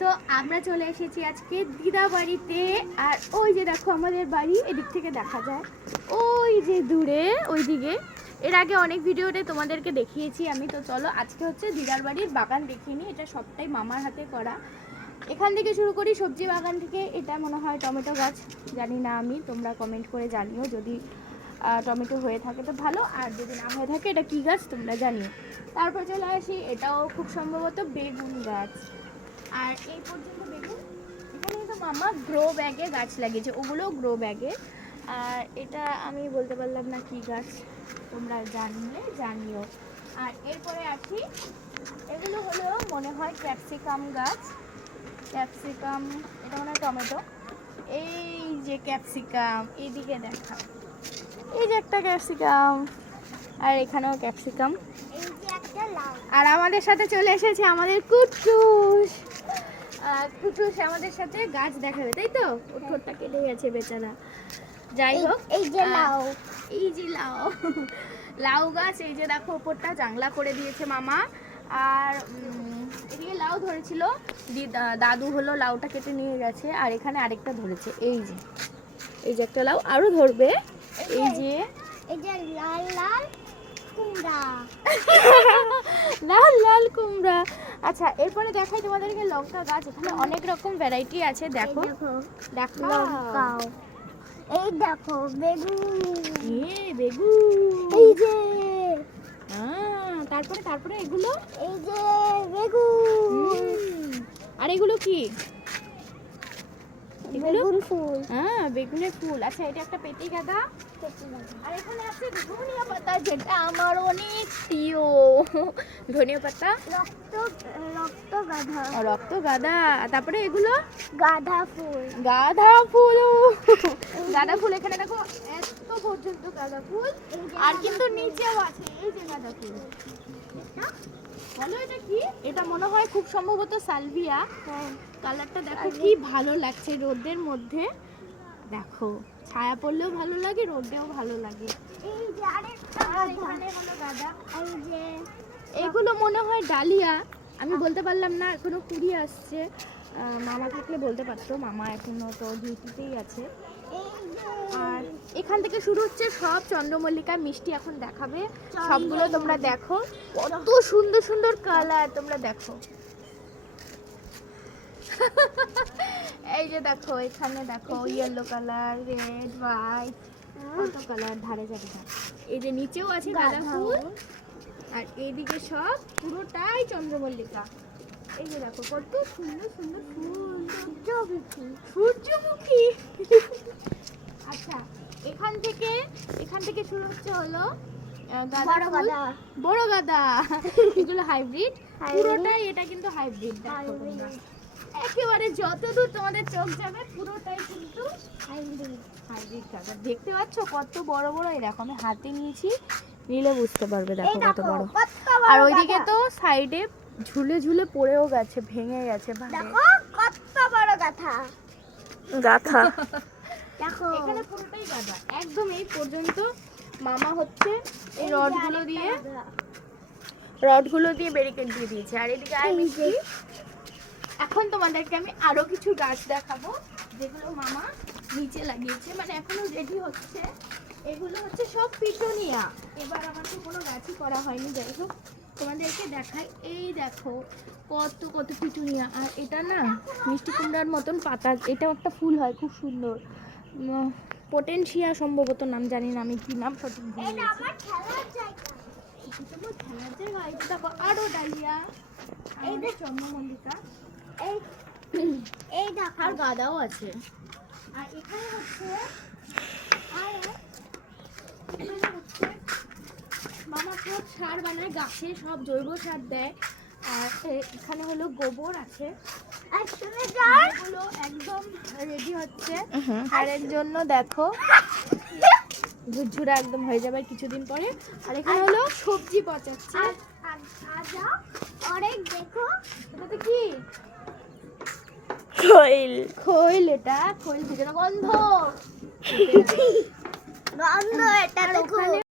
তো আমরা চলে এসেছি আজকে দিদা বাড়িতে আর ওই যে দেখো আমাদের বাড়ি, এদিক থেকে দেখা যায়। ওই যে দূরে, ওইদিকে। এর আগে অনেক ভিডিওতে তোমাদেরকে দেখিয়েছি আমি, তো চলো আজকে হচ্ছে দিদার বাড়ির বাগান দেখিনি এটা সবটাই মামার হাতে করা। এখান থেকে শুরু করি সবজি বাগান থেকে। এটা মনে হয় টমেটো গাছ। জানি না আমি, তোমরা কমেন্ট করে জানিও যদি টমেটো হয়ে থাকে তো ভালো। আর যদি না হয়ে থাকে, এটা কী গাছ তোমরা জানিও। তারপর চলে আসি, এটাও খুব সম্ভবত বেগুন গাছ। আর এই পর্যন্ত বেগুন এখানে কিন্তু মামা গ্রো ব্যাগে গাছ লাগিয়েছে ওগুলো গ্রো ব্যাগে আর এটা আমি বলতে পারলাম না কি গাছ তোমরা জানলে জানিও। আর এরপরে আসি এগুলো হলো মনে হয় ক্যাপসিকাম গাছ। ক্যাপসিকাম এটা মনে হয় টমেটো। এই যে ক্যাপসিকাম এইদিকে দেখা এই যে একটা ক্যাপসিকাম আর এখানেও ক্যাপসিকাম। আর আমাদের সাথে চলে এসেছে আমাদের আর কুটুস আমাদের সাথে গাছ দেখাবে তাই তো? ওর ঠোঁটটা কেটে গেছে বেচারা। যাই হোক এই যে লাউ। এই যে লাউ। লাউ গাছ এই যে দেখো ওপরটা জাংলা করে দিয়েছে মামা। আর এদিকে লাউ ধরেছিল। দাদু হলো লাউটা কেটে নিয়ে গেছে আর এখানে আরেকটা ধরেছে। এই যে এই যে একটা লাউ আরও ধরবে। এই যে এই যে লাল লাল। লাল লাল কুমড়া। আচ্ছা এরপরে দেখাই তোমাদেরকে লঙ্কা গাছ। এখানে অনেক রকম ভ্যারাইটি আছে দেখো। দেখো এই দেখো বেগুন। এ বেগুন। এই যে। তারপরে তারপরে এগুলো? এই যে বেগুন। আর এগুলো কি? এগুলো? বেগুন ফুল। হ্যাঁ বেগুনের ফুল। আচ্ছা এটা একটা পেটি গাঁদা? আর এখানে আছে ধনিয়া পাতা যেটা আমার অনেক প্রিয়। ধনিয়া পাতা? রক্ত রক্ত গাধা। রক্ত গাঁদা তারপরে এগুলো? গাধা ফুল। গাঁদা ফুল। গাঁদা ফুল এখানে দেখো এত পর্যন্ত গাঁদা ফুল। আর কিন্তু নিচেও আছে এই যে গাঁদা ফুল? বলো এটা কি? এটা মনে হয় খুব সম্ভবত সালভিয়া। হ্যাঁ। কালারটা দেখো কি ভালো লাগছে রোদের মধ্যে। দেখো ছায়া পড়লেও ভালো লাগে রোদেও ভালো লাগে। এই যে আরেকটা এখানে হলো গাঁদা এই যে এগুলো মনে হয় ডালিয়া। আমি বলতে পারলাম না এখনও কুড়ি আসছে। মামা থাকলে বলতে পারতো মামা এখনও তো ডিউটিতেই আছে। এখান থেকে শুরু হচ্ছে সব চন্দ্রমল্লিকা মিষ্টি এখন দেখাবে। সবগুলো তোমরা দেখো। কত সুন্দর সুন্দর কালার তোমরা দেখো। এই যে দেখো এখানে দেখো ইয়েলো কালার রেড হোয়াইট কত কালার ধারে ধারে ধারে। এই যে নিচেও আছে গাঁদা ফুল। আর এইদিকে সব পুরোটাই চন্দ্রমল্লিকা। এই যে দেখো কত সুন্দর সুন্দর ফুল। সূর্যমুখী। সূর্যমুখী আচ্ছা এখান থেকে এখান থেকে শুরু হচ্ছে হলো গাঁদা বড় ফুল। বড় গাঁদা। এগুলো হাইব্রিড পুরোটাই এটা কিন্তু হাইব্রিড দেখো তোমরা। একেবারে যতদূর তোমাদের চোখ যাবে পুরোটাই কিন্তু হাইব্রিড হাইব্রিড গাঁদা দেখতে পাচ্ছ কত বড় বড়? এই দেখো আমি হাতে নিয়েছি নিলে বুঝতে পারবে দেখো কত বড়। আর ওইদিকে তো সাইডে ঝুলে ঝুলে পড়েও গেছে ভেঙে গেছে দেখো কত বড় গাধা গাথা। দেখো। এখানে পুরোটাই গাঁদা একদম এই পর্যন্ত মামা হচ্ছে এই রডগুলো দিয়ে রডগুলো দিয়ে ব্যারিকেড দিয়ে দিয়েছে। আর এদিকে আর মিষ্টি এখন তোমাদেরকে আমি আরও কিছু গাছ দেখাবো যেগুলো মামা নিচে লাগিয়েছে। মানে এখনও রেডি হচ্ছে। এগুলো হচ্ছে সব পিটুনিয়া। এবার আমার তো কোনো গাছই করা হয়নি। যাই হোক তোমাদেরকে দেখাই। এই দেখো কত কত পিটুনিয়া। আর এটা না মিষ্টি কুমড়ার মতন পাতা। এটাও একটা ফুল হয় খুব সুন্দর। পোটেনশিয়া সম্ভবত নাম জানি না আমি কি নাম সঠিক আরও ডালিয়া এই এই দেখ। চন্দ্রমল্লিকা। এই এই দেখো। আর গাদাও আছে। আর এখানে হচ্ছে আর এখানে হচ্ছে মামা সব সার বানায় গাছে সব জৈব সার দেয়। আর এখানে হলো গোবর আছে। আর একদম রেডি হচ্ছে। সারের জন্য দেখো ঝুরঝুরা একদম হয়ে যাবে কিছুদিন পরে। আর এখানে হলো সবজি পচাচ্ছে। আর আর- অনেক দেখো। এটাতে কি? খৈল। খৈল এটা খৈল থেকে না গন্ধ। গন্ধ এটা দেখো।